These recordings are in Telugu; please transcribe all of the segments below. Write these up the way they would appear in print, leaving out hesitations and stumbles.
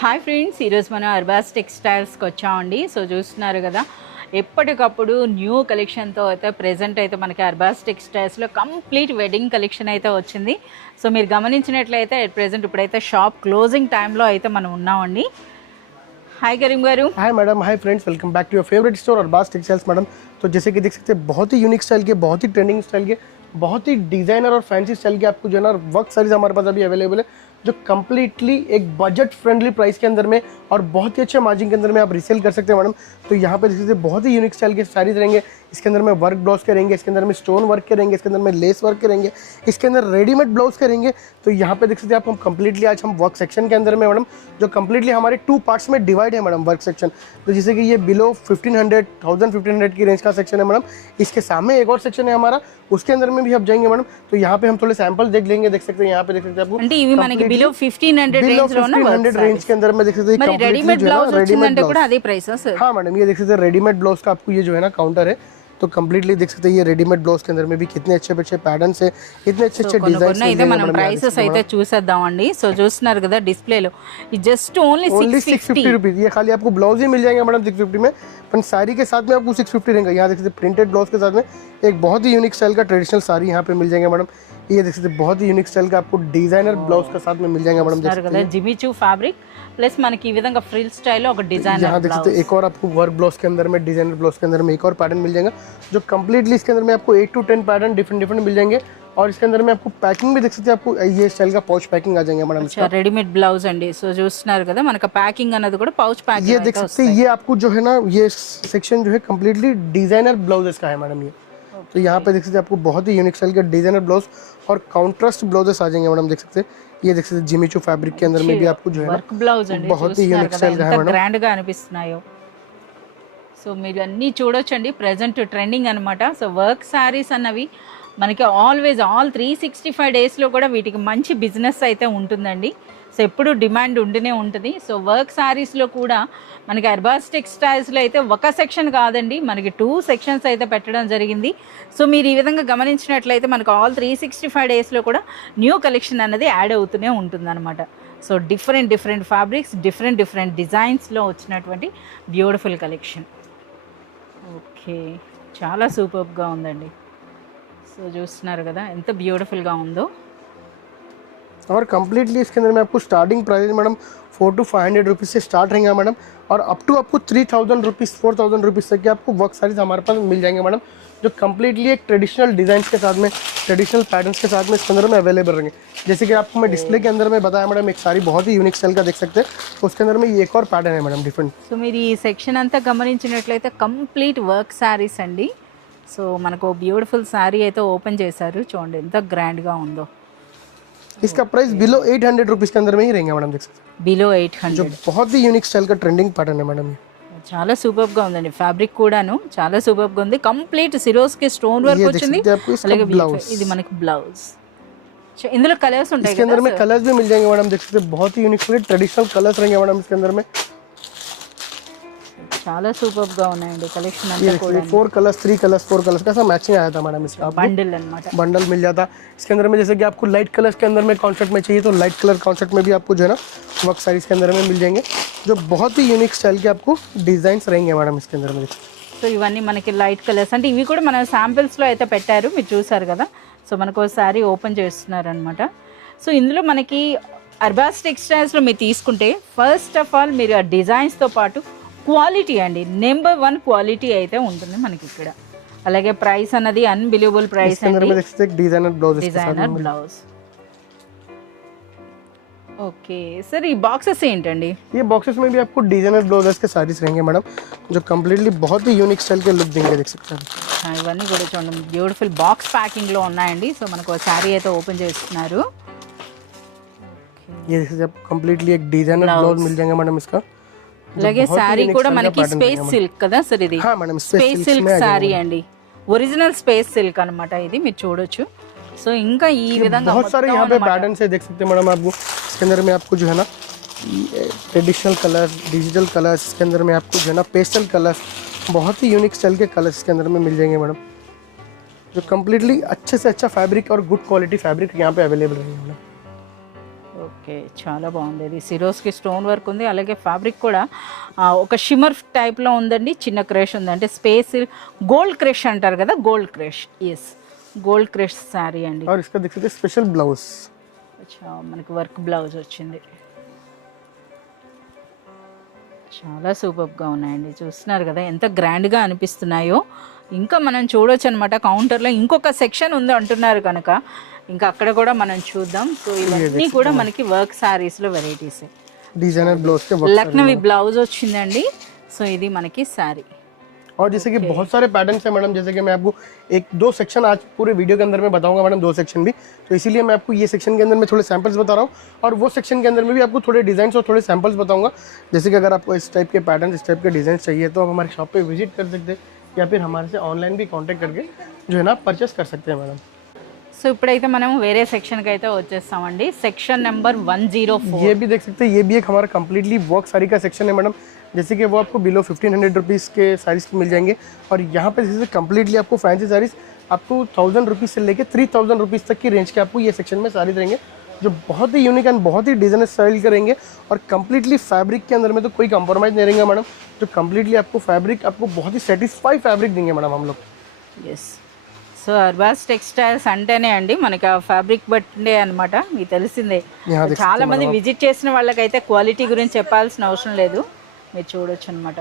హాయ్ ఫ్రెండ్స్, ఈరోజు మనం అర్బాస్ టెక్స్టైల్స్కి వచ్చామండి. సో చూస్తున్నారు కదా, ఎప్పటికప్పుడు న్యూ కలెక్షన్తో అయితే ప్రెజెంట్ అయితే మనకి అర్బాస్ టెక్స్టైల్స్లో కంప్లీట్ వెడ్డింగ్ కలెక్షన్ అయితే వచ్చింది. సో మీరు గమనించినట్లయితే ప్రెజెంట్ ఇప్పుడైతే షాప్ క్లోజింగ్ టైంలో అయితే మనం ఉన్నామండి. Hi Karim garu. Hi madam, hi friends, welcome back to your favourite store Arbaz textiles madam. तो जैसे कि देख सकते हैं बहुत ही यूनिक स्टाइल के, बहुत ही ट्रेंडिंग स्टाइल के, बहुत ही डिजाइनर और फैंसी स्टाइल के आपको जो है ना वर्क साड़ीज हमारे पास अभी अवेलेबल है, जो कम्प्लीटली एक बजट फ्रेंडली प्राइस के अंदर में और बहुत ही अच्छे मार्जिन के अंदर में आप रीसेल कर सकते हैं मैडम। तो यहाँ पे देख सकते हैं बहुत ही यूनिक स्टाइल के साड़ीज रहेंगे। इसके अंदर में वर्क ब्लाउज करेंगे, इसके अंदर में स्टोन वर्क करेंगे, इसके अंदर में लेस वर्क करेंगे, इसके अंदर रेडीमेड ब्लाउज करेंगे। तो यहाँ पे देख सकते हैं आप हम कम्प्लीटली आज हम वर्क सेक्शन के अंदर में मैडम, जो कम्प्लीटली हमारे 2 पार्ट्स में डिवाइड है मैडम वर्क सेक्शन। तो जैसे कि ये बिलो 1500 की रेंज का सेक्शन है मैडम। इसके सामने एक और सेक्शन है हमारा, उसके अंदर में भी आप जाएंगे मैडम। तो यहाँ पे हम थोड़े सैंपल देख लेंगे, देख सकते हैं यहाँ पे देख सकते हैं आपको बिलो 1500 रेंज के अंदर में देख सकते हैं रेडीमेड ब्लाउज रेडीमेड కూడా అదే ప్రైస్ सर। हाँ मैडम, ये देख सकते हैं रेडीमेड ब्लाउज का आपको ये जो है ना काउंटर है। तो कम्प्लीटली देख सकते हैं ये रेडीमेड ब्लाउज के अंदर में भी कितने अच्छे अच्छे पैटर्न्स है, इतने अच्छे अच्छे डिजाइन అయితే మనం ప్రైసెస్ అయితే చూసేద్దామండి। సో చూస్తున్నారు కదా డిస్ప్లేలో, ఇది జస్ట్ ఓన్లీ 650 रुपीज। ये खाली आपको ब्लाउज ही मिल जाएंगे मैडम 650 में, पर साड़ी के साथ में आपको 650 रहेगा। यहाँ देख सकते प्रिंटेड ब्लाउज के साथ में एक बहुत ही यूनिक स्टाइल का ट्रेडिशनल साड़ी यहाँ पे मिल जाएंगे मैडम। ये देख सकते बहुत ही यूनिक स्टाइल का आपको डिजाइनर ब्लाउज के साथ में मिल जाएंगे मैडम। देख सकते हैं జిమిచూ ఫ్యాబ్రిక్ ప్లస్ మనకి ఈ విధంగా ఫ్రిల్ స్టైల్ లో ఒక డిజైనర్ यहाँ देख सकते एक और आपको वर्क ब्लाउज के अंदर में, डिजाइनर ब्लाउज के अंदर में एक और पैटर्न मिल जाएगा, जो कम्प्लीटली इसके अंदर में आपको 8 to 10 पैटर्न डिफरेंट मिल जाएंगे। और इसके अंदर में आपको पैकिंग भी देख सकते हैं, आपको ये स्टाइल का पाउच पैकिंग आ जाएंगे मैडम। अच्छा, रेडीमेड ब्लाउज अंडी। సో చూస్తున్నారు కదా మనకి ప్యాకింగ్ అనేది కూడా పౌచ్ ప్యాకింగ్। ये देख सकते हैं ये आपको जो है ना ये सेक्शन जो है कम्प्लीटली डिजाइनर ब्लाउजेस का है मैडम ये। तो यहाँ पे देख सकते हैं आपको बहुत ही यूनिक स्टाइल के डिजाइनर ब्लाउज और काउंट्रास्ट ब्लाउजेस आ जाएंगे मैडम। देख सकते हैं ये देख सकते हैं जिमिचू फैब्रिक के अंदर में भी आपको जो है వర్క్ బ్లౌజ్ అండి, बहुत ही यूनिक स्टाइल का है मैडम। గ్రాండ్ గా అనిపిస్తున్నాయో। సో మీరు అన్నీ చూడొచ్చండి, ప్రెజెంట్ ట్రెండింగ్ అనమాట। సో వర్క్ శారీస్ అన్నవి మనకి ఆల్వేస్ ఆల్ 365 డేస్లో కూడా వీటికి మంచి బిజినెస్ అయితే ఉంటుందండి। సో ఎప్పుడు డిమాండ్ ఉంటూనే ఉంటుంది। సో వర్క్ శారీస్లో కూడా మనకి అర్బాస్ టెక్స్టైల్స్లో అయితే ఒక సెక్షన్ కాదండి, మనకి 2 సెక్షన్స్ అయితే పెట్టడం జరిగింది। సో మీరు ఈ విధంగా గమనించినట్లయితే మనకు ఆల్ 365 డేస్లో కూడా న్యూ కలెక్షన్ అనేది యాడ్ అవుతూనే ఉంటుందన్నమాట। సో డిఫరెంట్ ఫ్యాబ్రిక్స్, డిఫరెంట్ డిజైన్స్లో వచ్చినటువంటి బ్యూటిఫుల్ కలెక్షన్। ఓకే, చాలా సూపర్గా ఉందండి। సో చూస్తున్నారు కదా ఎంత బ్యూటిఫుల్గా ఉందో। और कम्प्लीटली इसके अंदर में आपको starting price madam 400 to 500 rupees से स्टार्ट रहेंगे मैडम, और अप टू आपको 3000 रुपीज़ 4000 रुपीज़ तक के आपको वर्क साड़ीज हमारे पास मिल जाएंगे मैडम, जो कम्प्लीटली एक ट्रेडिशनल डिज़ाइन के साथ में, ट्रेडिशनल पैटर्न्स के साथ में इसके अंदर में अवेलेबल रहेंगे। जैसे कि आपको मैं डिस्प्ले के अंदर में बताया मैडम, एक साड़ी बहुत ही यूनिक स्टाइल का देख सकते हैं। तो उसके अंदर में ये एक और पैटर्न है मैडम डिफरेंट। సో మీరు ఈ సెక్షన్ అంతా గమనించినట్లయితే కంప్లీట్ వర్క్ శారీస్ అండి। సో మనకు బ్యూటిఫుల్ శారీ అయితే ఓపెన్ చేశారు, చూడండి ఎంత గ్రాండ్గా ఉందో। इसका प्राइस बिलो 800 रुपीज़ के अंदर में ही रहेंगे मैडम। देख सकते हैं బిలో 800, जो बहुत ही यूनिक स्टाइल का ट्रेंडिंग पैटर्न है मैडम। చాలా సూపర్గా ఉందండి, ఫ్యాబ్రిక్ కూడాను చాలా సూపర్గా ఉంది। కంప్లీట్ సిరోస్కి స్టోన్ వర్క్ వచ్చింది, అలాగే ఇది మనకి బ్లౌజ్। ఇందులో కలర్స్ ఉంటాయి, इसके अंदर में कलर्स भी मिल जाएंगे मैडम। देख सकते हैं बहुत ही यूनिक ट्रेडिशनल कलर्स रहेंगे मैडम इसके अंदर में। చాలా సూపర్గా ఉన్నాయండి కలెక్షన్ అంతా కూడా। 4 कलर्स 3 कलर्स 4 कलर्स का सब मैचिंग आया था मैडम। इसका బండిల్ అన్నమాట, बंडल मिल जाता इसके अंदर में। जैसे कि आपको लाइट कलर्स के अंदर में कॉन्सेप्ट में चाहिए तो लाइट कलर कॉन्सेप्ट में भी आपको जो है ना वर्क साड़ीज के अंदर में मिल जाएंगे, जो बहुत ही यूनिक स्टाइल के आपको डिजाइन रहेंगे मैडम इसके अंदर में। సో ఇవన్నీ మనకి లైట్ కలర్స్ అంటే ఇవి కూడా మన శాంపిల్స్లో అయితే పెట్టారు, మీరు చూసారు కదా। సో మనకు ఒకసారి ఓపెన్ చేస్తున్నారు అనమాట। సో ఇందులో మనకి అర్బాస్ టెక్స్టైల్స్లో మీరు తీసుకుంటే ఫస్ట్ ఆఫ్ ఆల్ మీరు ఆ డిజైన్స్తో పాటు క్వాలిటీ అండి, నెంబర్ 1 క్వాలిటీ అయితే ఉంటుంది మనకి ఇక్కడ। అలాగే ప్రైస్ అన్నది అన్బిలీవబుల్ ప్రైస్ అండి, డిజైనర్ బ్లౌజ్। ఓకే सर, ఈ బాక్సెస్ ఏంటండి? ये बॉक्सेस में भी आपको डिजाइनर ब्लाउजेस के साड़ीज रहेंगे मैडम, जो कम्प्लीटली बहुत ही यूनिक स्टाइल के लुक देंगे। देख सकते हैं ఇవన్నీ కూడా చూడండి బ్యూటిఫుల్ బాక్స్ ప్యాకింగ్లో ఉన్నాయండి। సో మనకు ఒక శారీ అయితే ఓపెన్ చేస్తున్నారు। ये देख सकते हैं कम्प्लीटली एक डिजाइनर ब्लाउज मिल जाएगा मैडम इसका। అలాగే శారీ కూడా మనకి స్పేస్ సిల్క్ కదా సార్, ఇది స్పేస్ సిల్క్ శారీ అండి, ఒరిజినల్ స్పేస్ సిల్క్ అన్నమాట ఇది, మీరు చూడొచ్చు। సో ఇంకా ఈ విధంగా बहुत सारे यहाँ पे पैटर्न से देख सकते हैं मैडम आपको। इसके अंदर में आपको जो है ना ट्रेडिशनल कलर्स, डिजिटल कलर्स, इसके अंदर में आपको जो है ना पेस्टल कलर्स, बहुत ही यूनिक स्टाइल के कलर्स इसके अंदर में मिल जाएंगे मैडम, जो कम्प्लीटली अच्छे से अच्छा फैब्रिक और गुड क्वालिटी फैब्रिक यहाँ पे अवेलेबल रहेंगे मैडम। ఓకే, చాలా బాగుంది. ఇది సిరోస్కి స్టోన్ వర్క్ ఉంది, అలాగే ఫ్యాబ్రిక్ కూడా ఒక షిమ్మర్ టైప్లో ఉందండి. చిన్న క్రష్ ఉంది, అంటే స్పేస్ గోల్డ్ క్రష్ అంటారు కదా, gold crush. Yes, gold crush sari అండి. और इसका देख सकते हैं स्पेशल ब्लाउज, మనకి వర్క్ బ్లౌజ్ వచ్చింది. చాలా సూపర్గా ఉన్నాయండి. చూస్తున్నారు కదా ఎంత గ్రాండ్గా అనిపిస్తున్నాయో. ఇంకా మనం చూడొచ్చు అనమాట. కౌంటర్లో ఇంకొక సెక్షన్ ఉంది అంటున్నారు కనుక ఇంకా అక్కడ కూడా మనం చూద్దాం. సో ఇవన్నీ కూడా మనకి వర్క్ శారీస్లో వెరైటీస్. डिजाइनर ब्लाउज के లక్నవి బ్లౌజ్ వచ్చిందండి. సో ఇది మనకి శారీ. और जैसे कि बहुत सारे पैटर्न्स हैं मैडम, जैसे कि मैं आपको एक दो सेक्शन आज पूरे वीडियो के अंदर में बताऊंगा मैडम, दो सेक्शन भी, तो इसीलिए मैं आपको ये सेक्शन के अंदर में थोड़े सैंपल्स बता रहा हूँ और वो सेक्शन के अंदर में भी आपको थोड़े डिज़ाइन और थोड़े सैंपल्स बताऊंगा. जैसे कि अगर आपको इस टाइप के पैटर्न, इस टाइप के डिज़ाइन चाहिए तो आप हमारे शॉप पर विजिट कर सकते हैं या फिर हमारे से ऑनलाइन भी कॉन्टैक्ट करके जो है ना परचेस कर सकते हैं मैडम. సో ఇప్పుడైతే మనం వేరే సెక్షన్కి అయితే వచ్చేస్తామండి. Section number 104. ये भी देख सकते हैं, ये भी एक हमारा कम्प्लीटली वर्क साड़ी का सेक्शन है मैडम. जैसे कि वो आपको बिलो 1500 रुपीज़ के साड़ीज़ मिल जाएंगे और यहाँ पे जैसे कम्प्लीटली आपको फैंसी साड़ीज़ आपको 1000 रुपीज़ से लेके 3000 रुपीज़ तक की रेंज के आपको ये सेक्शन में साड़ीज़ रहेंगे, जो बहुत ही यूनिक एंड बहुत ही डिजाइनर स्टाइल करेंगे. और कम्प्लीटली फैब्रिक के अंदर में तो कोई कंप्रोमाइज़ नहीं रहेंगे मैडम. जो कम्प्लीटली आपको फैब्रिक आपको बहुत ही सेटिस्फाई फैब्रिक देंगे मैडम हम लोग. ఎస్, సో అర్బాస్ టెక్స్టైల్స్ అంటేనే అండి మనకి ఆ ఫ్యాబ్రిక్ బట్టే అనమాట. మీకు తెలిసిందే, చాలా మంది విజిట్ చేసిన వాళ్ళకైతే క్వాలిటీ గురించి చెప్పాల్సిన అవసరం లేదు. మీరు చూడొచ్చు అనమాట.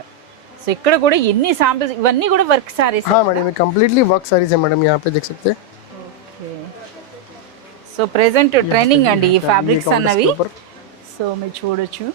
సో ఇక్కడ కూడా ఎన్ని శాంపిల్స్, ఇవన్నీ కూడా వర్క్ సారీస్. हाँ मैडम, ये कम्प्लीटली वर्क साड़ीज़ है मैडम, यहाँ पे देख सकते हैं. సో ప్రెసెంట్ ట్రెండింగ్ అండి ఈ ఫ్యాబ్రిక్స్ అన్నవి. సో మీరు చూడొచ్చు.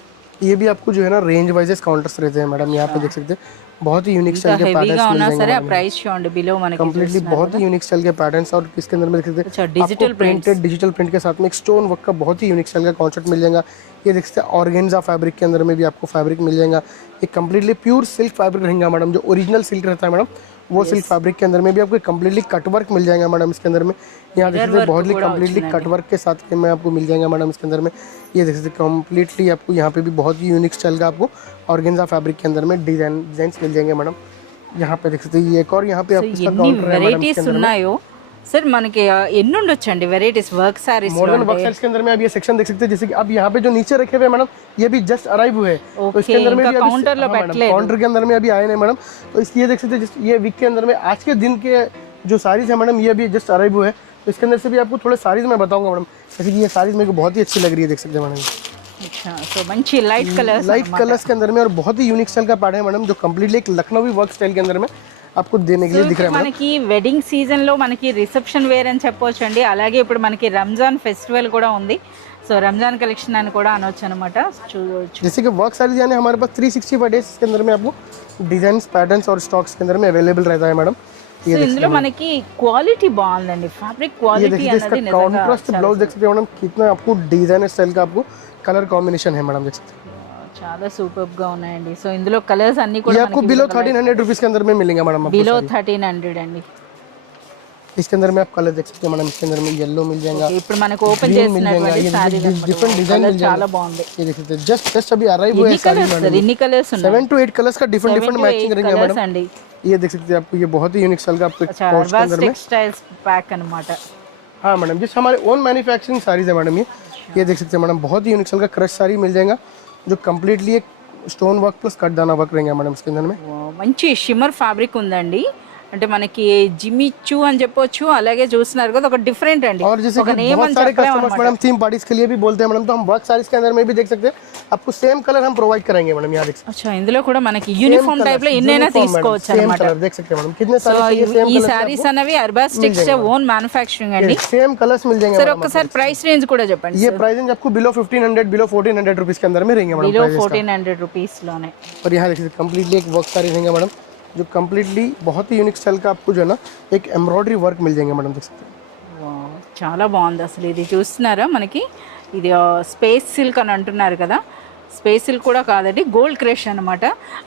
ये भी आपको जो है ना रेंज वाइजेस काउंटर्स रहते हैं मैडम, यहाँ पे देख सकते हैं. बहुत ही यूनिक स्टाइल के హెవీగా ఉన్నా पैटर्न्स సరే ఆ ప్రైస్ చూడండి బిలో మనకి कम्प्लीटली बहुत ही यूनिक स्टाइल के पैटर्न्स. और इसके अंदर में देख सकते हैं डिजिटल प्रिंटेड डिजिटल प्रिंट के साथ में एक स्टोन वर्क का बहुत ही यूनिक स्टाइल का कॉन्सेप्ट मिल जाएगा. ये देख सकते हैं ऑर्गेन्जा फैब्रिक के अंदर में भी आपको फैब्रिक मिल जाएगा. ये कम्प्लीटली प्योर सिल्क फैब्रिक रहेगा मैडम, जो ओरिजिनल सिल्क रहता है मैडम, वो सिल्क फैब्रिक के अंदर में भी आपको कम्प्लीटली कट वर्क मिल जाएगा मैडम. इसके अंदर में यहाँ देख सकते हैं बहुत ही कम्प्लीटली कट वर्क के साथ में आपको मिल जाएगा मैडम. इसके अंदर में ये देख सकते हैं कम्प्लीटली आपको यहाँ पे भी बहुत ही यूनिक स्टाइल का आपको ऑर्गेन्जा फैब्रिक के अंदर में डिजाइन मिल जाएंगे मैडम. यहाँ पे देख सकते हैं एक और यहाँ पे आपको इसका काउंटर है मैडम. వెరైటీస్ ఉన్నాయో सर मन के ఎన్ని ఉండొచ్చండి varieties work saris modern work saris के अंदर में आप ये सेक्शन देख सकते हैं. जैसे कि अब यहाँ पे जो नीचे रखे हुए हैं मैडम, ये भी जस्ट अराइव हुए हैं. तो इसके अंदर में भी काउंटर लो बैठले काउंटर के अंदर में अभी आए हैं मैडम. तो इस ये देख सकते हैं ये वीक के अंदर में आज के दिन के जो साड़ीज है मैडम, ये भी जस्ट अराइव हुए हैं. तो इसके अंदर से भी आपको थोड़े साड़ीज मैं बताऊंगा मैडम. जैसे कि ये साड़ीज मेरे को बहुत ही अच्छी लग रही है, देख सकते हैं मैडम. अच्छा, तो मंची लाइट कलर्स के अंदर में और बहुत ही यूनिक स्टाइल का पैटर्न है मैडम, जो कम्प्लीटली एक लखनवी वर्क स्टाइल के अंदर में आपको देने के लिए दिख रहा है. మనకి వెడ్డింగ్ సీజన్ లో మనకి రిసెప్షన్ వేర్ అని చెప్పొచ్చు అండి. అలాగే ఇప్పుడు మనకి రంజాన్ ఫెస్టివల్ కూడా ఉంది. సో రంజాన్ కలెక్షన్ అని కూడా అనొచ్చు అనమాట. చూడొచ్చు जैसे कि वर्क साड़ीज यानी हमारे पास 365 डेज के अंदर में आपको डिजाइन पैटर्न्स और स्टॉक्स के अंदर में अवेलेबल रहता है मैडम. సో ఇందులో మనకి క్వాలిటీ బాగుందండి, ఫ్యాబ్రిక్ క్వాలిటీ అన్నది నిజంగా కాంట్రాస్ట్ ब्लाउज देख सकते हैं मैडम, कितना आपको डिजाइन स्टाइल का आपको कलर कॉम्बिनेशन है मैडम, देख सकते हैं. చాలా సూపర్ గా ఉన్నాయండి. సో ఇందులో కలర్స్ అన్ని ये కూడా आपको बिलो 1300 रुपीज के अंदर में मिलेंगे मैडम. బిలో 1300 అండి. इसके अंदर में आप कलर देख सकते हैं मैडम. इसके अंदर में येलो मिल जाएगा, ఇప్పుడు మనకు ఓపెన్ చేసినటువంటి సారీ डिफरेंट डिजाइन मिल చాలా బాగుంది. ये देख सकते हैं जस्ट अभी अराइव हुए हैं साड़ी मैडम. ఎన్ని కలర్స్ ఉన్నాయి? 7 to 8 कलर्स का डिफरेंट मैचिंग रहेंगे मैडम. అండి. ये देख सकते हैं आपको ये बहुत ही यूनिक स्टाइल का आपको अच्छा, pouch के अरबाज अंदर में. टेक्सटाइल्स पैक अनమాట. हाँ मैडम, जिस हमारे ओन मैन्युफैक्चरिंग साड़ीज है मैडम. ये देख सकते हैं मैडम, बहुत ही यूनिक स्टाइल का क्रश साड़ी मिल जाएगा, जो कम्प्लीटली एक स्टोन वर्क प्लस कट दाना वर्क रहेंगे मैडम इसके अंदर में. మంచి షిమ్మర్ ఫ్యాబ్రిక్ ఉందండి. అంటే మనకి జిమిచ్చు అని చెప్పొచ్చు. అలాగే చూస్తున్నారు కదా ఒక డిఫరెంట్ అండి. और जैसे ఒక कि నేమ్ बहुत అని सारे చెప్పలేము कस्टमर्स मैडम थीम पार्टीज के लिए भी बोलते हैं मैडम, तो हम वर्क साड़ीज के अंदर में भी देख सकते हैं आपको सेम कलर हम प्रोवाइड करेंगे मैडम. यहाँ देख सकते అచ్చా, ఇందులో కూడా మనకి యూనిఫామ్ టైప్ లో ఎన్నైనా తీసుకోవచ్చు हैं అన్నమాట. कलर देख सकते हैं मैडम, कितने సో सारे ఈ సారీస్ అనేవి అర్బాస్ టెక్స్టైల్ ఓన్ మ్యానుఫ్యాక్చరింగ్ అండి. सेम कलर्स मिल जाएंगे సార్ मैडम. ఒక్కసారి ప్రైస్ రేంజ్ కూడా చెప్పండి. ये प्राइस रेंज आपको बिलो 1500 बिलो 1400 रुपीज के अंदर में रहेंगे मैडम. బిలో 1400 రూపీస్ లోనే. और यहाँ देख सकते हैं कम्प्लीटली एक वर्क साड़ी रहेंगे मैडम, जो कम्प्लीटली बहुत ही यूनिक स्टाइल का आपको जो है ना एक एम्ब्रॉयडरी वर्क मिल जाएंगे मैडम, देख सकते हैं. వావ్, చాలా బాగుంది అసలు. ఇది చూస్తున్నారా మనకి ఇది స్పేస్ సిల్క్ అని అంటున్నారు కదా, స్పేస్ సిల్క్ కూడా కాదండి, గోల్డ్ క్రష్ అనమాట.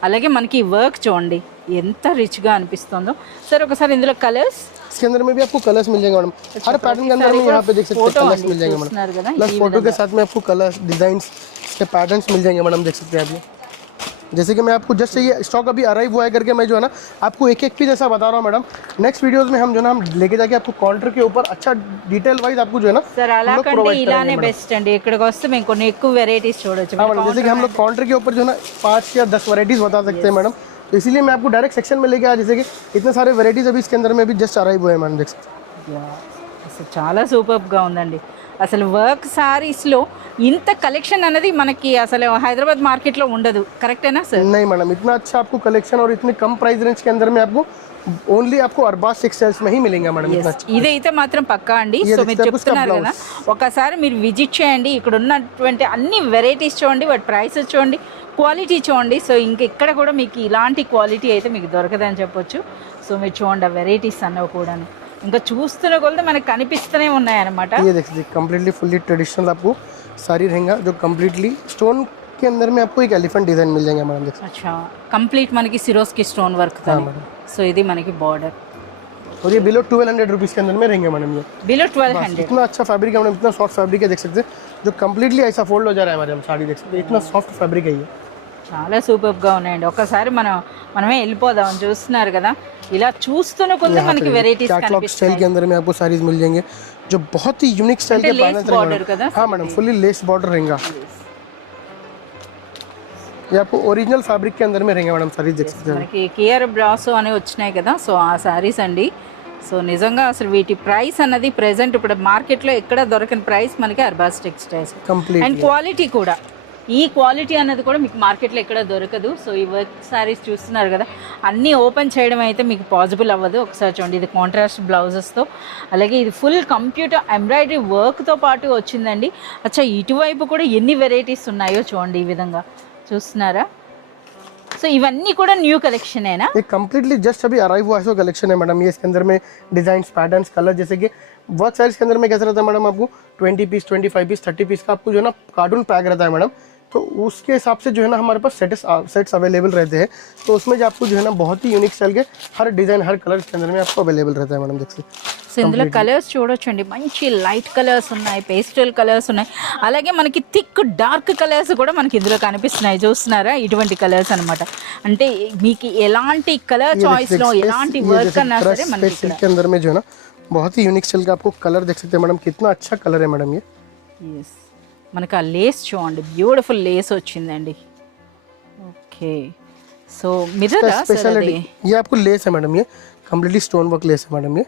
అలాగే మనకి వర్క్ చూడండి ఎంత రిచ్గా అనిపిస్తుందో. సరే ఒకసారి ఇందులో కలర్స్ इसके अंदर में भी आपको कलर्स मिल जाएंगे मैडम. हर पैटर्न के अंदर में यहाँ पे देख सकते हैं कलर्स मिल जाएंगे मैडम. చూస్తున్నారు కదా प्लस फोटो के साथ में आपको कलर्स डिजाइन के पैटर्न्स मिल जाएंगे मैडम, देख सकते हैं आप. जैसे कि मैं आपको जस्ट ये स्टॉक अभी अराइव हुआ है करके मैं जो है ना आपको एक एक पीस ऐसा बता रहा हूँ मैडम। नेक्स्ट वीडियोस में हम जो है ना हम लेके जाके आपको काउंटर के ऊपर अच्छा डिटेल वाइज आपको जो है ना సార్ అలా కంటే ఇలానే బెస్ట్ అండి, ఇక్కడికి వస్తే మేము కొన్ని ఎక్కువ వెరైటీస్ చూడొచ్చు. हाँ मैडम, जैसे कि हम लोग काउंटर के ऊपर जो है ना 5 या 10 वैरायटीज बता सकते हैं मैडम, तो इसीलिए मैं आपको डायरेक्ट सेक्शन में लेके आया, जैसे कि इतने सारे वैरायटीज अभी इसके अंदर में भी जस्ट अराइव हुए हैं मैडम, देख सकते हैं। అసలు చాలా సూపర్గా ఉందండి. అసలు వర్క్ శారీస్లో ఇంత కలెక్షన్ అనేది మనకి అసలు హైదరాబాద్ మార్కెట్లో ఉండదు, కరెక్టేనా సార్? नहीं मैडम, इतना अच्छा आपको कलेक्शन और इतनी कम प्राइस रेंज के अंदर में आपको ओनली आपको अरबाज टेक्सटाइल्स में ही मिलेंगे मैडम। इतना अच्छा ఇదైతే మాత్రం పక్కా అండి. సో మీరు చెప్తున్నారు కదా, ఒకసారి మీరు విజిట్ చేయండి, ఇక్కడ ఉన్నటువంటి అన్ని వెరైటీస్ చూడండి, వాటి ప్రైసెస్ చూడండి, క్వాలిటీ చూడండి. సో ఇక్కడ కూడా మీకు ఇలాంటి క్వాలిటీ అయితే మీకు దొరకదని చెప్పొచ్చు. సో మీరు చూడండి ఆ వెరైటీస్ అన్నవి కూడా ఇంకా చూస్తున్న కొలది మనకు కనిపిస్తూనే ఉన్నాయన్నమాట. ये देख सकते कंप्लीटली फुल्ली ट्रेडिशनल आपको साड़ी रहेगा, जो कंप्लीटली स्टोन के अंदर में आपको एक एलिफेंट डिजाइन मिल जाएगा मैडम, देख सकते అచ్చా కంప్లీట్ మనకి సిరోస్కి స్టోన్ వర్క్. సో ఇది మనకి బార్డర్ हैं। और ये बिलो 1200 रुपीज़ के अंदर में रहेंगे मैडम। ये బిలో 1200. इतना अच्छा फैब्रिक है मैडम, इतना सॉफ्ट फैब्रिक है, देख सकते हैं, जो कंप्लीटली ऐसा फोल्ड हो जा रहा है हमारे हम साड़ी, देख सकते हैं इतना सॉफ्ट फैब्रिक है ये। చాలా సూపర్గా ఉన్నాయండి. ఒక్కసారి మనమే వెళ్ళిపోదాం. చూస్తున్నారు కదా, ఇలా చూస్తున్న కొద్ది మనకి వెరైటీస్ कैटलॉग स्टाइल के अंदर में आपको साड़ीज मिल जाएंगे, जो बहुत ही यूनिक स्टाइल के पैटर्न बॉर्डर కదా. हाँ मैडम, फुल्ली लेस बॉर्डर रहेगा। ये आपको ओरिजिनल फैब्रिक के अंदर में रहेंगे मैडम, सारीज देख सकते हैं। మనకి కేఆర్ బ్రాసో అని వచ్చినాయి కదా, సో ఆ సారీస్ అండి. సో నిజంగా అసలు వీటి ప్రైస్ అన్నది ప్రెసెంట్ ఇప్పుడు మార్కెట్లో ఎక్కడ దొరకని ప్రైస్ మనకి Arbaz textiles. Complete and quality కూడా, ఈ క్వాలిటీ అన్నది కూడా మీకు మార్కెట్లో ఎక్కడ దొరకదు. సో ఈ వర్క్ శారీస్ చూస్తున్నారు కదా, అన్నీ ఓపెన్ చేయడం అయితే మీకు పాసిబుల్ అవ్వదు. ఒకసారి చూడండి, ఇది కాంట్రాస్ట్ బ్లౌజెస్తో, అలాగే ఇది ఫుల్ కంప్యూటర్ ఎంబ్రాయిడరీ వర్క్తో పాటు వచ్చిందండి. అచ్చా ఇటువైపు కూడా ఎన్ని వెరైటీస్ ఉన్నాయో చూడండి, ఈ విధంగా చూస్తున్నారా. సో ఇవన్నీ కూడా న్యూ కలెక్షనేనా? ये कंप्लीटली जस्ट अभी अराइव हुआ है कलेक्शन है मैडम। ये इसके अंदर में डिजाइन पैटर्न्स कलर, जैसे कि वर्क साइज के अंदर में कैसा रहता है मैडम, आपको 20 पीस 25 पीस 30 पीस का आपको जो है ना कार्टून पैक रहता है मैडम, तो उसके हिसाब से जो है ना हमारे पास सेट्स अवेलेबल रहते हैं। तो उसमें जो आपको जो है ना बहुत ही यूनिक स्टाइल के हर डिजाइन हर कलर के अंदर में आपको अवेलेबल रहता है मैडम, देख सकते हैं। సో ఇందులో కలర్స్ చూడొచ్చండి, మంచి లైట్ కలర్స్ ఉన్నాయి, పేస్టల్ కలర్స్ ఉన్నాయి, అలాగే మనకి థిక్ డార్క్ కలర్స్ కూడా మనకి ఇందులో కనిపిస్తున్నాయి. చూస్తున్నారా, ఇటువంటి కలర్స్ అన్నమాట. అంటే మీకు ఎలాంటి కలర్ చాయిస్ లో ఎలాంటి వర్క్ అన్నా సరే మనకి इसके अंदर में जो है ना बहुत ही यूनिक स्टाइल का आपको कलर देख सकते हैं मैडम, कितना अच्छा कलर है मैडम ये। ఎస్ మనకి ఆ లేస్ చూడండి, బ్యూటిఫుల్ లేస్ వచ్చిందండి. ఓకే, సో మిర్రర్ स्पेशलिटी ये आपको लेस है मैडम, ये कंप्लीटली स्टोन वर्क लेस है मैडम ये।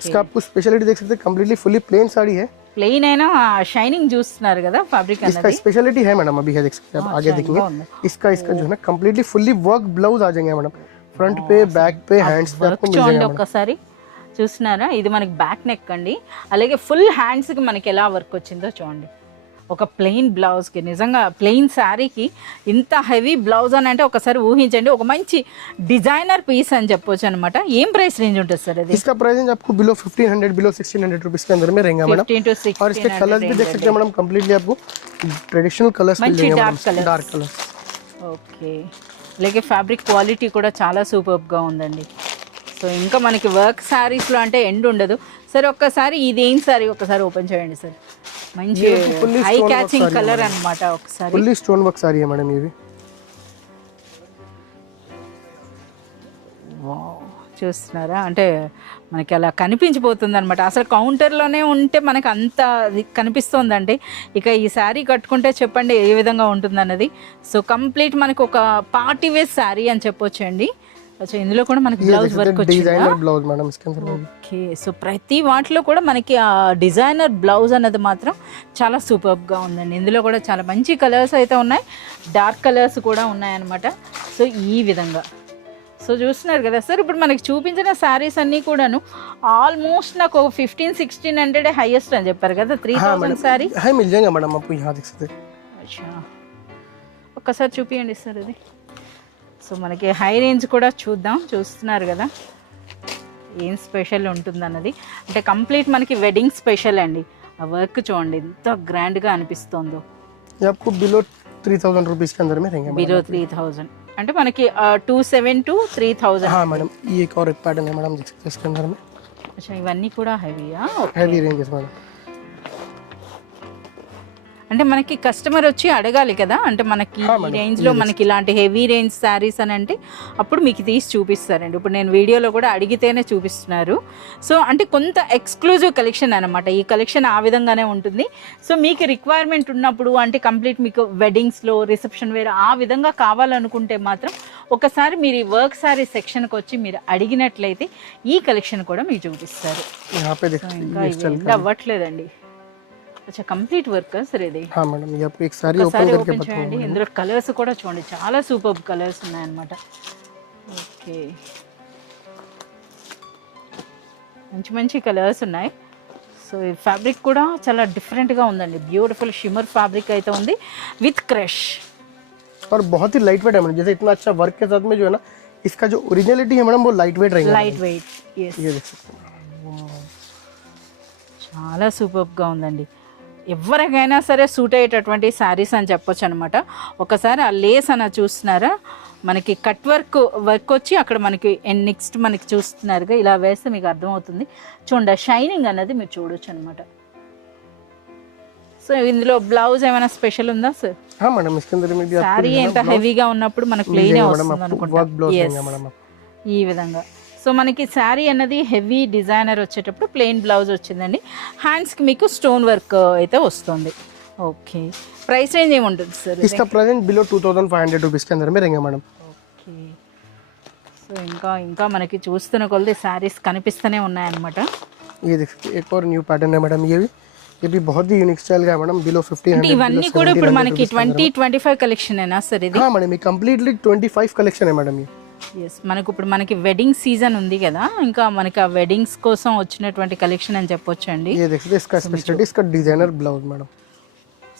इसका आपको स्पेशलिटी देख सकते हैं, कंप्लीटली फुली प्लेन साड़ी है, ప్లెయిన్ అయినా షైనింగ్ చూస్తున్నారు కదా ఫ్యాబ్రిక్ इसका అన్నది. स्पेशलिटी है मैडम, अभी है देख सकते हैं आप आगे देखेंगे। इसका जो है ना कंप्लीटली फुल्ली वर्क ब्लाउज आ जाएंगे मैडम, फ्रंट पे बैक पे हैंड्स पे आपको मिल చూడండి जाएगा। ఒక్కసారి చూస్తున్నారా, ఇది మనకి బ్యాక్ నెక్ అండి, అలాగే ఫుల్ హ్యాండ్స్కి మనకి ఎలా వర్క్ వచ్చిందో చూడండి. ఒక ప్లెయిన్ బ్లౌజ్కి, నిజంగా ప్లెయిన్ శారీకి ఇంత హెవీ బ్లౌజ్ అని అంటే ఒకసారి ఊహించండి, ఒక మంచి డిజైనర్ పీస్ అని చెప్పొచ్చు అనమాట. ఏం ప్రైస్ రేంజ్ ఉంటుంది సార్ అది? इसका प्राइस रेंज आपको बिलो 1500 बिलो 1600 रुपीस के अंदर में रहेगा मैडम। 15 to 16 और इसके कलर्स भी देख सकते हैं मैडम, कंप्लीटली आपको ट्रेडिशनल कलर्स मिल మంచి जाएंगे dark madam, colour. Dark colours. Okay, అలాగే ఫ్యాబ్రిక్ క్వాలిటీ కూడా చాలా సూపర్గా ఉందండి. సో ఇంకా మనకి వర్క్ శారీస్లో అంటే ఎండ్ ఉండదు. సరే ఒక్కసారి ఇదేం సారీ ఒకసారి ఓపెన్ చేయండి సార్. మంచి హై క్యాచింగ్ కలర్ అన్నమాట. ఒకసారి फुल्ली स्टोन वर्क साड़ी है मैडम ये भी। వావ్, చూస్తున్నారా, అంటే మనకి అలా కనిపించిపోతుంది అనమాట. అసలు కౌంటర్లోనే ఉంటే మనకు అంత కనిపిస్తుందండి, ఇక ఈ శారీ కట్టుకుంటే చెప్పండి ఏ విధంగా ఉంటుందన్నది. సో కంప్లీట్ మనకు ఒక పార్టీ వేర్ శారీ అని చెప్పొచ్చండి. అచ్చా ఇందులో కూడా మనకి బ్లౌజ్ వర్క్ వచ్చిందా? डिजाइनर ब्लाउज मैडम इसके अंदर में। ఓకే, సో ప్రతి వాటిలో కూడా మనకి ఆ డిజైనర్ బ్లౌజ్ అన్నది మాత్రం చాలా సూపర్గా ఉందండి. ఇందులో కూడా చాలా మంచి కలర్స్ అయితే ఉన్నాయి, డార్క్ కలర్స్ కూడా ఉన్నాయన్నమాట. సో ఈ విధంగా సో చూస్తున్నారు కదా సార్, ఇప్పుడు మనకి చూపించిన శారీస్ అన్నీ కూడాను ఆల్మోస్ట్ నాకు 1500-1600 హైయెస్ట్ అని చెప్పారు కదా. 3000 శారీ है मिल जाएगा मैडम, आपको यहाँ देख सकते हैं। అచ్చా ఒక్కసారి చూపియండి సార్ అది. సో మనకి హై రేంజ్ కూడా చూద్దాం. చూస్తున్నారు కదా ఏం స్పెషల్ ఉంటుందన్నది, అంటే కంప్లీట్ మనకి వెడ్డింగ్ స్పెషల్ అండి. ఆ వర్క్ చూడండి ఎంత గ్రాండ్గా అనిపిస్తుందో. ये आपको बिलो 3000 रुपीस के अंदर में रहेंगे मैडम। బిలో 3000 అంటే మనకి 2700 to 3000. हाँ मैडम, ये एक और एक पैटर्न है मैडम, देख सकते हैं इसके अंदर में। అచ్చా ఇవన్నీ కూడా హెవీయా? हैवी रेंज है मैडम। అంటే మనకి కస్టమర్ వచ్చి అడగాలి కదా, అంటే మనకి ఈ రేంజ్లో మనకి ఇలాంటి హెవీ రేంజ్ శారీస్ అని అంటే అప్పుడు మీకు తీసి చూపిస్తారండి. ఇప్పుడు నేను వీడియోలో కూడా అడిగితేనే చూపిస్తున్నారు. సో అంటే కొంత ఎక్స్క్లూజివ్ కలెక్షన్ అనమాట. ఈ కలెక్షన్ ఆ విధంగానే ఉంటుంది. సో మీకు రిక్వైర్మెంట్ ఉన్నప్పుడు అంటే కంప్లీట్ మీకు వెడ్డింగ్స్లో రిసెప్షన్ వేర్ ఆ విధంగా కావాలనుకుంటే మాత్రం ఒకసారి మీరు ఈ వర్క్ శారీ సెక్షన్కి వచ్చి మీరు అడిగినట్లయితే ఈ కలెక్షన్ కూడా మీకు చూపిస్తారు. ఇంకా ఇవి అవ్వట్లేదండి. अच्छा कंप्लीट वर्क है सर ఇది. हां मैडम ये आपको एक सारी ओपन करके बताऊंगा. ఇందులో కలర్స్ కూడా చూడండి చాలా సూపర్ కలర్స్ ఉన్నాయి అన్నమాట. ఓకే మంచి మంచి కలర్స్ ఉన్నాయి. సో ఈ ఫ్యాబ్రిక్ కూడా చాలా డిఫరెంట్గా ఉందండి. బ్యూటిఫుల్ షిమ్మర్ ఫ్యాబ్రిక్ అయితే ఉంది విత్ క్రష్ और बहुत ही लाइट वेट है मैडम. जैसे इतना अच्छा वर्क के साथ में जो है ना इसका जो ओरिजिनलिटी है मैडम वो लाइट वेट रहेगा. लाइट वेट यस ये देख सकते हैं. చాలా సూపర్గా ఉందండి. ఎవరికైనా సరే సూట్ అయ్యేటటువంటి శారీస్ అని చెప్పొచ్చు అనమాట. ఒకసారి ఆ లేస్ అన్న చూస్తున్నారా, మనకి కట్ వర్క్ వచ్చి అక్కడ మనకి నెక్స్ట్ మనకి చూస్తున్నారుగా ఇలా వేస్తే మీకు అర్థమవుతుంది. చూడండి షైనింగ్ అన్నది మీరు చూడొచ్చు అనమాట. సో ఇందులో బ్లౌజ్ ఏమైనా స్పెషల్ ఉందా సార్? हाँ मैडम इसके अंदर में भी శారీ ఎంత హెవీగా ఉన్నప్పుడు మనకు ప్లెయిన్ వస్తుంది అనుకుంటా. ఈ విధంగా సో మనకి శారీ అన్నది హెవీ డిజైనర్ వచ్చేటప్పుడు ప్లెయిన్ బ్లౌజ్ వచ్చిందండి. హ్యాండ్స్కి మీకు స్టోన్ వర్క్ అయితే వస్తుంది. ఓకే ప్రైస్ రేంజ్ ఏముంటుంది సార్? इसका प्राइस बिलो 2500 रुपीस के अंदर में रहेंगे मैडम. ఓకే సో ఇంకా ఇంకా మనకి చూస్తున్న కొలది శారీస్ కనిపిస్తూనే ఉన్నాయన్నమాట. ये देख सकते एक और न्यू पैटर्न है मैडम. ये भी बहुत ही यूनिक स्टाइल का है मैडम. बिलो 1500 ఇవన్నీ కూడా ఇప్పుడు మనకి 2025 కలెక్షన్ ఏనా సార్ ఇది? हाँ मैडम ये कंप्लीटली 25 कलेक्शन है मैडम. ये ఎస్ మనకు ఇప్పుడు మనకి వెడ్డింగ్ సీజన్ ఉంది కదా, ఇంకా మనకి ఆ వెడ్డింగ్స్ కోసం వచ్చినటువంటి కలెక్షన్ అని చెప్పొచ్చు అండి. ये देख सकते इसका स्पेशलिटी इसका designer blouse madam.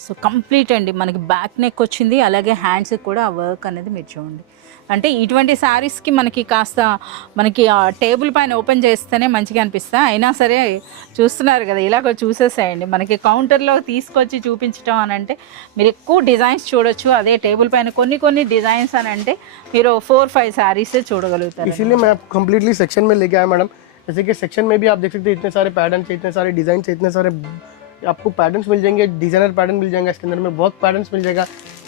So complete అండి మనకి బ్యాక్ నెక్ వచ్చింది, అలాగే హ్యాండ్స్కి కూడా ఆ వర్క్ అనేది మీరు చూడండి. అంటే ఇటువంటి శారీస్కి మనకి కాస్త మనకి ఆ టేబుల్ పైన ఓపెన్ చేస్తేనే మంచిగా అనిపిస్తా. అయినా సరే చూస్తున్నారు కదా ఇలాగ చూసేసేయండి. మనకి కౌంటర్లో తీసుకొచ్చి చూపించడం అని అంటే మీరు ఎక్కువ డిజైన్స్ చూడొచ్చు. అదే టేబుల్ పైన కొన్ని కొన్ని డిజైన్స్ అని అంటే మీరు 4-5 శారీస్ చూడగలుగుతారు. इसीलिए मैं आपको कंप्लीटली सेक्शन में लेके आया मैडम. जैसे कि सेक्शन में भी आप देख सकते हैं इतने सारे पैटर्न्स, इतने सारे डिजाइन, इतने सारे आपको पैटर्न्स मिल जाएंगे. डिजाइनर पैटर्न मिल जाएंगे, इसके अंदर में वर्क पैटर्न्स मिल जाएगा,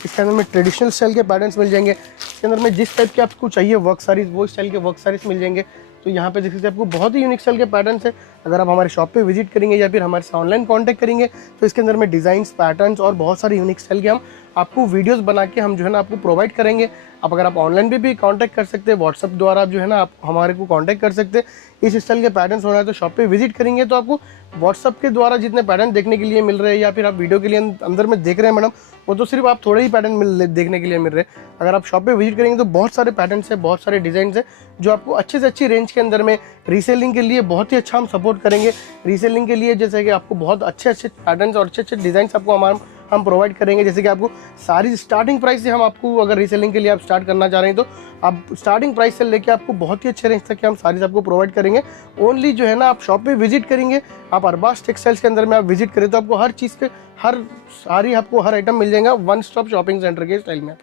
इसके अंदर में ट्रेडिशनल स्टाइल के पैटर्न्स मिल जाएंगे, इसके अंदर में जिस टाइप के आपको चाहिए वर्क साड़ीज वो स्टाइल के वर्क साड़ीज मिल जाएंगे. तो यहाँ पे देख सकते हैं आपको बहुत ही यूनिक स्टाइल के पैटर्न्स है. अगर आप हमारे शॉप पे विजिट करेंगे या फिर हमारे से ऑनलाइन कांटेक्ट करेंगे तो इसके अंदर में डिजाइन्स, पैटर्न्स और बहुत सारे यूनिक स्टाइल के हम आपको वीडियोस बना के हम जो है ना आपको प्रोवाइड करेंगे. आप अगर आप ऑनलाइन भी कांटेक्ट कर सकते हैं, व्हाट्सअप द्वारा आप जो है ना आप हमारे को कांटेक्ट कर सकते हैं. इस स्टाइल के पैटर्न्स हो रहा है तो शॉप पे विजिट करेंगे तो आपको व्हाट्सअप के द्वारा जितने पैटर्न देखने के लिए मिल रहे हैं या फिर आप वीडियो के लिए अंदर में देख रहे हैं मैडम, वो तो सिर्फ आप थोड़े ही पैटर्न देखने के लिए मिल रहे हैं. अगर आप शॉप पे विजिट करेंगे तो बहुत सारे पैटर्न्स है, बहुत सारे डिजाइन है जो आपको अच्छे से अच्छी रेंज के अंदर में रीसेलिंग के लिए बहुत ही अच्छा हम सपोर्ट करेंगे. रीसेलिंग के लिए जैसे कि आपको बहुत अच्छे अच्छे पैटर्न्स और अच्छे अच्छे डिजाइन आपको हम प्रोवाइड करेंगे. जैसे कि आपको सारी स्टार्टिंग प्राइस से हम आपको अगर रीसेलिंग के लिए आप स्टार्ट करना चाह रहे हैं तो आप स्टार्टिंग प्राइस से लेके आपको बहुत ही अच्छे रेंज तक के हम सारीज आपको प्रोवाइड करेंगे. ओनली जो है ना आप शॉप पे विजिट करेंगे, आप अरबाज टेक्सटाइल्स के अंदर में आप विजिट करें तो आपको हर चीज़ के हर सारी आपको हर आइटम मिल जाएगा वन स्टॉप शॉपिंग सेंटर के स्टाइल में.